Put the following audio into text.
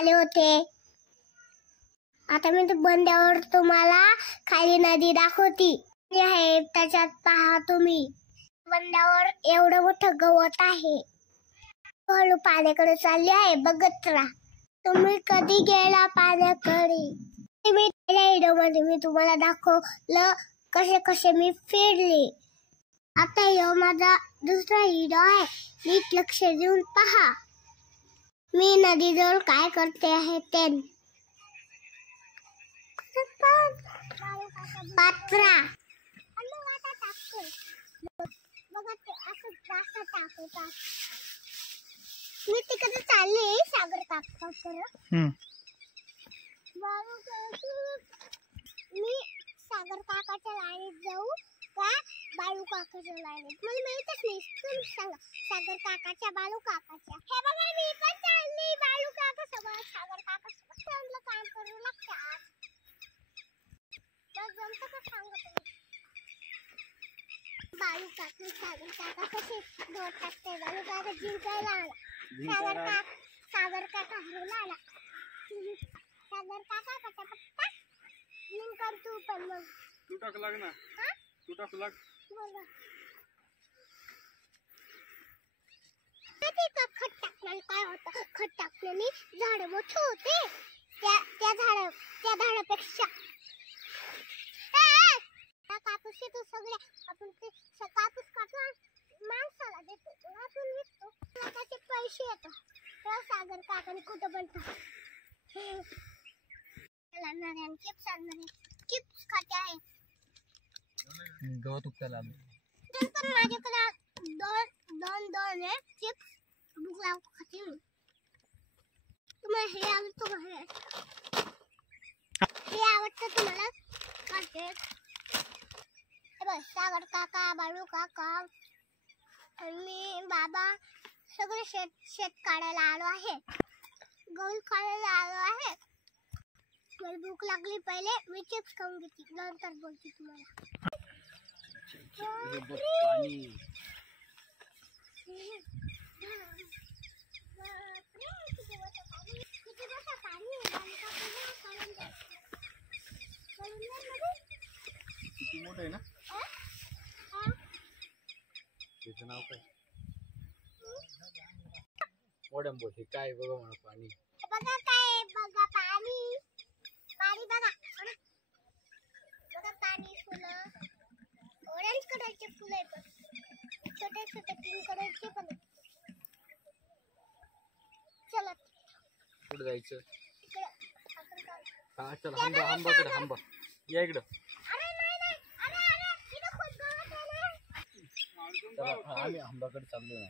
आले होते। आता मी बंड्यावर तुम्हाला खाली नदी दाखवती आहे, त्याच्यात पहा तुम्ही बंड्यावर एवढं मोठं गवत आहे। हळू पाण्याकडे चालली आहे, बघत राहा। तुम्ही कधी गेला पाण्याकडे? मी व्हिडिओ मध्ये मी तुम्हाला दाखवलं कसे कसे मी फिरले। आता हा माझा दुसरा व्हिडिओ आहे, नीट लक्ष देऊन पहा मी नदीजवळ काय करते आहे ते। पात्रा मी तिकडे चालले सागर काकाकडे। मी सागर काकाच्या लाईनीत जाऊ का बाळू काकाच्या लाईनीत? मला माहितच नाही, तुम्ही सांगा। सागर काकाच्या बाळू काकाच्या? हे बघा मी पण चालली बाळू काका सोबत, सागर काका सोबत चांगलं काम करू लागतात। तर जमतं का सांगा तुम्ही? बाळू काका सागर काका कसे दौडतात ते? बाळू काका जिंकायला आला, सागर काका हरवला आला। सागर काका पटापट्टा जिंकन तू पण मग तू टाक लाग ना। तू टाक लाग बोला। का खत टाकल्याने काय होतं? खत टाकल्याने झाड मोठे होते। त्या झाडापेक्षा कापूस येतो सगळ्या, आपण ते कापूस कापून माणसाला देतो, आपण विकतो, त्याचे पैसे येतो। तर सागर काकाने कुठं बनतो चिप्स खाते आहे। गवत उपटायला आलो। पण माझ्याकडे दोन आहे चिप्स, भूक लागू खाते मी। तुम्हाला हे आवडतं? हे आवडतं तुम्हाला? खाते सागर काका, बाळू काका आणि बाबा सगळे शेत काढायला आलो आहे, गहू काढायला आलो आहे। मला भूक लागली, पहिले मी चिप्स खाऊन घेते, नंतर बोलते तुम्हाला। किती मोठं आहे ना? त्याचं नाव काय? ओडंबो। हे काय बघा म्हणा, पाणी बघा काय, बघा पाणी, पाणी बघा, बघा पाणी, फुलं, ऑरेंज कलरचे फुलं आहेत, छोटे छोटे पिंक कलरचे पण आहेत। चला कुठे जायचं? हा चल, इकडे आंबाकडे, आंबा या इकडं। आम्ही आंबाकडे चाललोय ना।